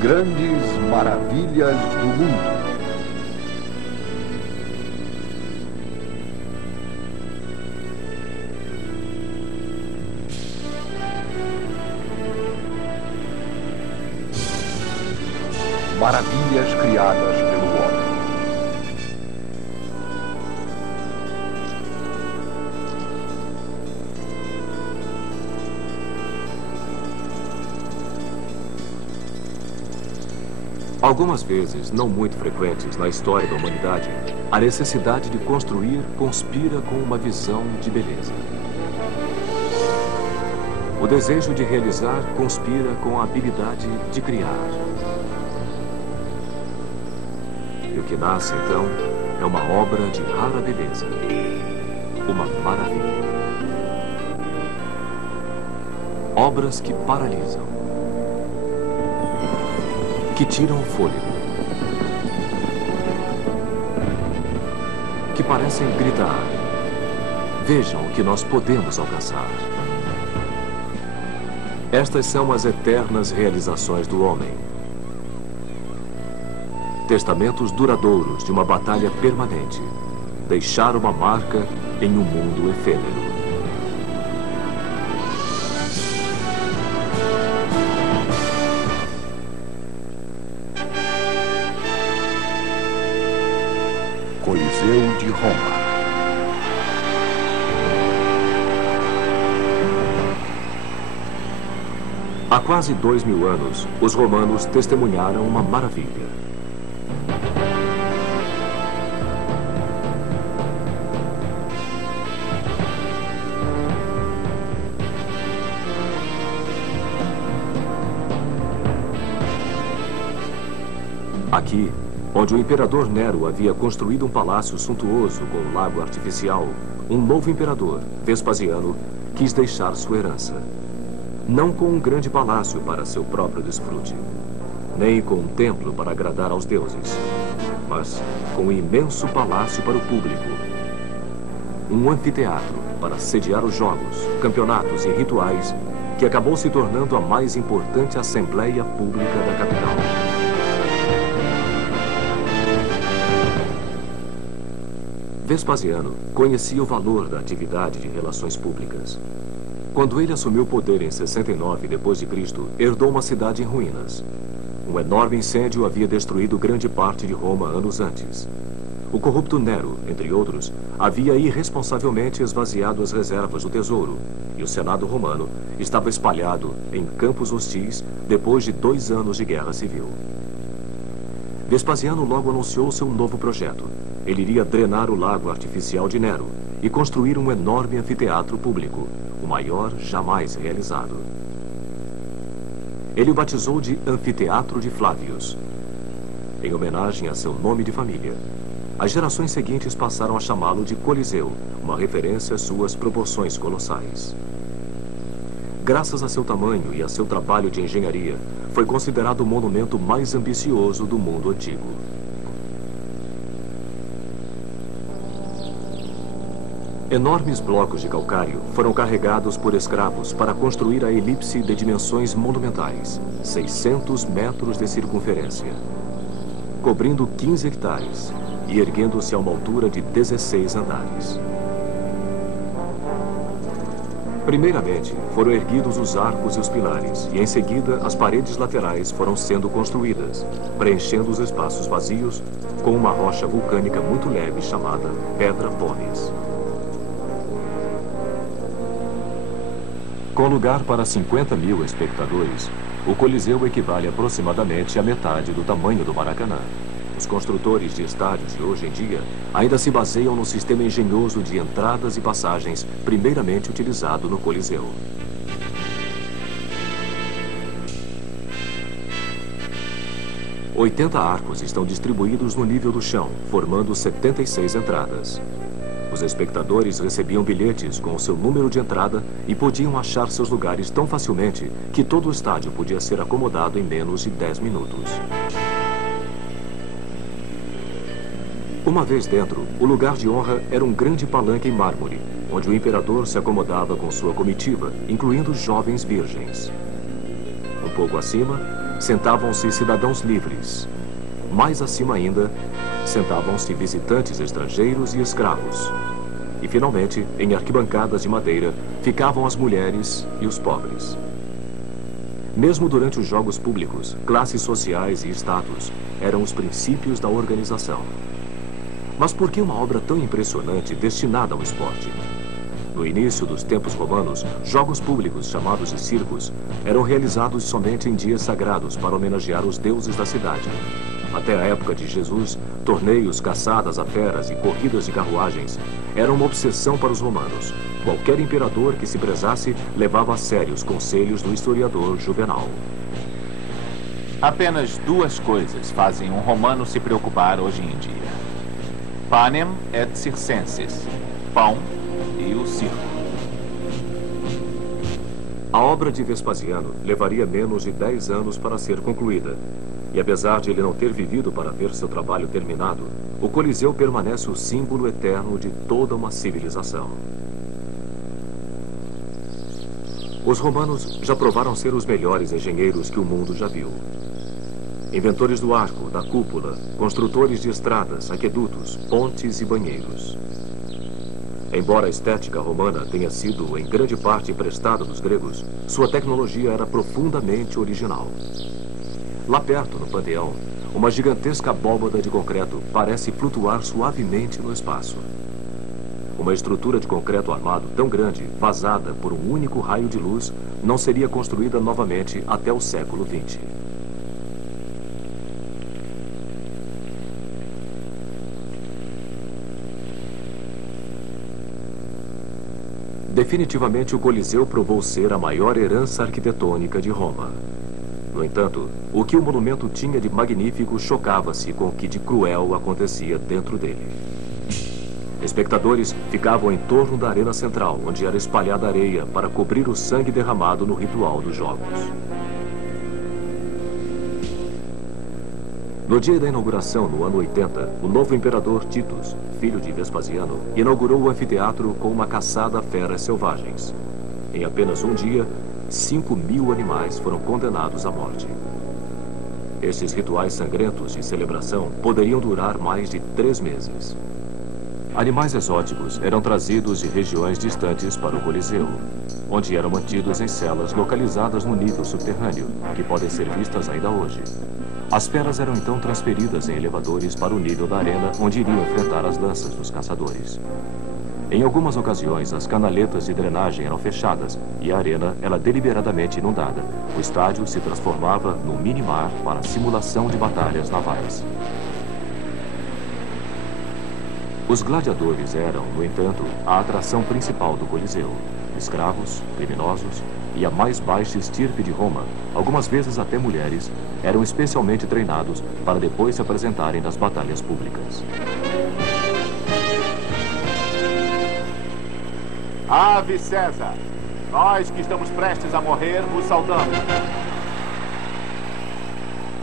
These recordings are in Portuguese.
grandes maravilhas do mundo. Maravilhas criadas pelo homem. Algumas vezes, não muito frequentes na história da humanidade, a necessidade de construir conspira com uma visão de beleza. O desejo de realizar conspira com a habilidade de criar. E o que nasce, então, é uma obra de rara beleza. Uma maravilha. Obras que paralisam. Que tiram o fôlego. Que parecem gritar. Vejam o que nós podemos alcançar. Estas são as eternas realizações do homem. Testamentos duradouros de uma batalha permanente. Deixar uma marca em um mundo efêmero. Coliseu de Roma. Há quase 2000 anos, os romanos testemunharam uma maravilha. Aqui, onde o imperador Nero havia construído um palácio suntuoso com um lago artificial, um novo imperador, Vespasiano, quis deixar sua herança. Não com um grande palácio para seu próprio desfrute, nem com um templo para agradar aos deuses, mas com um imenso palácio para o público. Um anfiteatro para sediar os jogos, campeonatos e rituais que acabou se tornando a mais importante assembleia pública da capital. Vespasiano conhecia o valor da atividade de relações públicas. Quando ele assumiu o poder em 69 d.C., herdou uma cidade em ruínas. Um enorme incêndio havia destruído grande parte de Roma anos antes. O corrupto Nero, entre outros, havia irresponsavelmente esvaziado as reservas do tesouro, e o Senado romano estava espalhado em campos hostis depois de 2 anos de guerra civil. Vespasiano logo anunciou seu novo projeto. Ele iria drenar o lago artificial de Nero e construir um enorme anfiteatro público, o maior jamais realizado. Ele o batizou de Anfiteatro de Flávios, em homenagem a seu nome de família. As gerações seguintes passaram a chamá-lo de Coliseu, uma referência às suas proporções colossais. Graças a seu tamanho e a seu trabalho de engenharia, foi considerado o monumento mais ambicioso do mundo antigo. Enormes blocos de calcário foram carregados por escravos para construir a elipse de dimensões monumentais, 600 metros de circunferência, cobrindo 15 hectares e erguendo-se a uma altura de 16 andares. Primeiramente, foram erguidos os arcos e os pilares, e em seguida as paredes laterais foram sendo construídas, preenchendo os espaços vazios com uma rocha vulcânica muito leve chamada Pedra Pomes. Com lugar para 50.000 espectadores, o Coliseu equivale aproximadamente à metade do tamanho do Maracanã. Os construtores de estádios de hoje em dia ainda se baseiam no sistema engenhoso de entradas e passagens primeiramente utilizado no Coliseu. Oitenta arcos estão distribuídos no nível do chão, formando 76 entradas. Os espectadores recebiam bilhetes com o seu número de entrada e podiam achar seus lugares tão facilmente que todo o estádio podia ser acomodado em menos de 10 minutos. Uma vez dentro, o lugar de honra era um grande palanque em mármore, onde o imperador se acomodava com sua comitiva, incluindo jovens virgens. Um pouco acima, sentavam-se cidadãos livres. Mais acima ainda, sentavam-se visitantes estrangeiros e escravos. E, finalmente, em arquibancadas de madeira, ficavam as mulheres e os pobres. Mesmo durante os jogos públicos, classes sociais e status eram os princípios da organização. Mas por que uma obra tão impressionante destinada ao esporte? No início dos tempos romanos, jogos públicos, chamados de circos, eram realizados somente em dias sagrados para homenagear os deuses da cidade. Até a época de Jesus, torneios, caçadas a feras e corridas de carruagens eram uma obsessão para os romanos. Qualquer imperador que se prezasse levava a sério os conselhos do historiador Juvenal. Apenas duas coisas fazem um romano se preocupar hoje em dia. Panem et circenses, pão e o circo. A obra de Vespasiano levaria menos de 10 anos para ser concluída. E apesar de ele não ter vivido para ver seu trabalho terminado, o Coliseu permanece o símbolo eterno de toda uma civilização. Os romanos já provaram ser os melhores engenheiros que o mundo já viu. Inventores do arco, da cúpula, construtores de estradas, aquedutos, pontes e banheiros. Embora a estética romana tenha sido em grande parte emprestada dos gregos, sua tecnologia era profundamente original. Lá perto, no Panteão, uma gigantesca abóbada de concreto parece flutuar suavemente no espaço. Uma estrutura de concreto armado tão grande, vazada por um único raio de luz, não seria construída novamente até o século XX. Definitivamente, o Coliseu provou ser a maior herança arquitetônica de Roma. No entanto, o que o monumento tinha de magnífico chocava-se com o que de cruel acontecia dentro dele. Espectadores ficavam em torno da arena central, onde era espalhada areia para cobrir o sangue derramado no ritual dos jogos. No dia da inauguração, no ano 80, o novo imperador Titus, filho de Vespasiano, inaugurou o anfiteatro com uma caçada a feras selvagens. Em apenas um dia, 5.000 animais foram condenados à morte. Esses rituais sangrentos de celebração poderiam durar mais de 3 meses. Animais exóticos eram trazidos de regiões distantes para o Coliseu, onde eram mantidos em celas localizadas no nível subterrâneo, que podem ser vistas ainda hoje. As feras eram então transferidas em elevadores para o nível da arena, onde iriam enfrentar as lanças dos caçadores. Em algumas ocasiões, as canaletas de drenagem eram fechadas e a arena era deliberadamente inundada. O estádio se transformava no mini-mar para a simulação de batalhas navais. Os gladiadores eram, no entanto, a atração principal do Coliseu. Escravos, criminosos e a mais baixa estirpe de Roma, algumas vezes até mulheres, eram especialmente treinados para depois se apresentarem nas batalhas públicas. Ave César! Nós que estamos prestes a morrer, vos saudamos.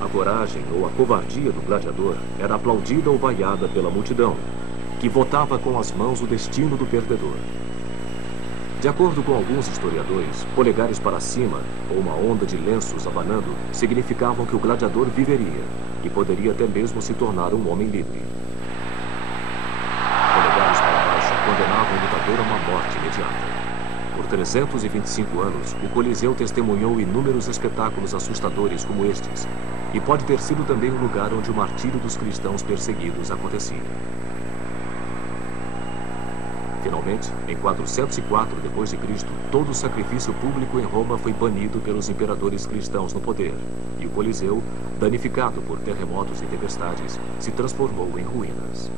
A coragem ou a covardia do gladiador era aplaudida ou vaiada pela multidão, que votava com as mãos o destino do perdedor. De acordo com alguns historiadores, polegares para cima ou uma onda de lenços abanando significavam que o gladiador viveria e poderia até mesmo se tornar um homem livre. Polegares para baixo condenavam o lutador a uma morte imediata. Por 325 anos, o Coliseu testemunhou inúmeros espetáculos assustadores como estes, e pode ter sido também o lugar onde o martírio dos cristãos perseguidos acontecia. Finalmente, em 404 d.C., todo o sacrifício público em Roma foi banido pelos imperadores cristãos no poder, e o Coliseu, danificado por terremotos e tempestades, se transformou em ruínas.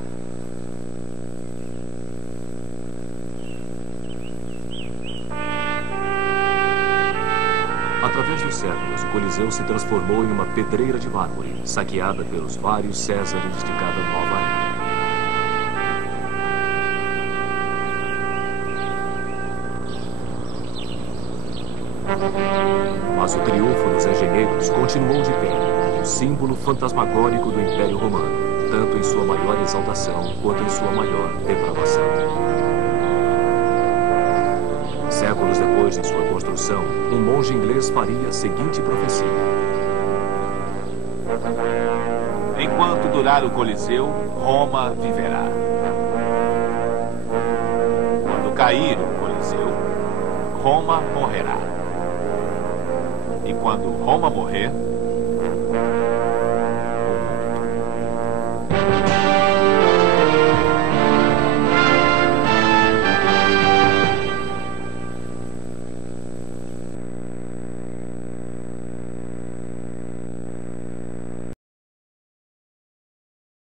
Através dos séculos, o Coliseu se transformou em uma pedreira de mármore, saqueada pelos vários Césares de cada nova era. Mas o triunfo dos engenheiros continuou de pé, o símbolo fantasmagórico do Império Romano, tanto em sua maior exaltação quanto em sua maior depravação. Séculos depois de sua construção, um monge inglês faria a seguinte profecia: Enquanto durar o Coliseu, Roma viverá. Quando cair o Coliseu, Roma morrerá. E quando Roma morrer,